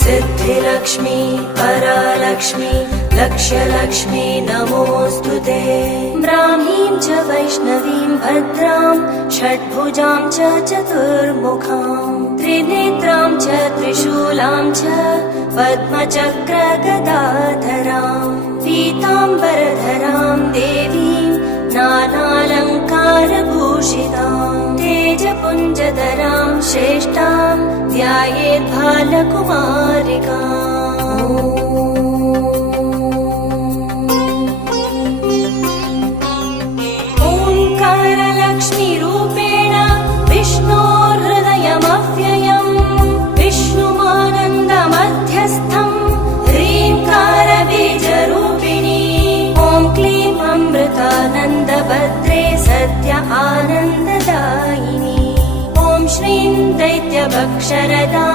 सिद्धिलक्ष्मी परालक्ष्मी लक्ष्यलक्ष्मी नमोऽस्तुते। ब्राह्मीं च वैष्णवीं भद्रां षड्भुजां च चतुर्मुखां त्रिनेत्रां च त्रिशूलां च पद्मचक्रगदाधरां पीताम्बरधरां देवीं नानालङ्कारभूषितां तेजपुञ्जधरां श्रेष्ठां ध्यायेद्बालकुमारिकाम्। ओङ्कारलक्ष्मीरूपेण विष्णोर्हृदयमव्ययम् विष्णुमानन्दमध्यस्थं ह्रीङ्कारबीजरूपिणी ॐ क्लीं अमृतानन्दभद्रे सत्य आनन्ददायिनी ॐ श्रीं दैत्यभक्षरदा